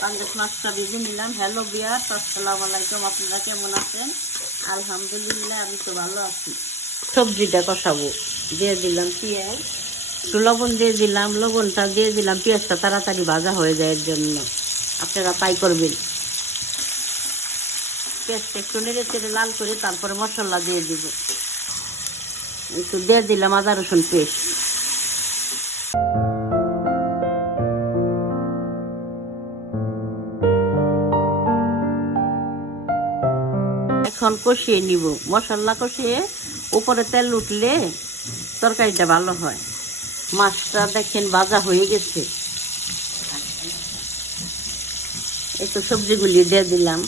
পাঙ্গাস মাছটা ভেজে নিলাম। হ্যালো ভিউয়ার্স, আসসালামু আলাইকুম। আপনারা কেমন আছেন? আলহামদুলিল্লাহ, আমি তো ভালো আছি। সবজিটা কষাবো। দিয়ে দিলাম পেঁয়াজ, একটু লবণ দিয়ে দিলাম। লবণটা দিয়ে দিলাম, পেঁয়াজটা তাড়াতাড়ি ভাজা হয়ে যায়, এর জন্য আপনারা তাই করবেন। পেঁয়াজটা একটু নেড়ে চেড়ে লাল করে তারপরে মশলা দিয়ে দিব। একটু দিয়ে দিলাম আদা রসুন পেস্ট। এখন কষিয়ে নিব। মশলা কষিয়ে উপরে তেল উঠলে তরকারিটা ভালো হয়। মাছটা দেখেন ভাজা হয়ে গেছে। একটু সবজিগুলি দিয়ে দিলাম।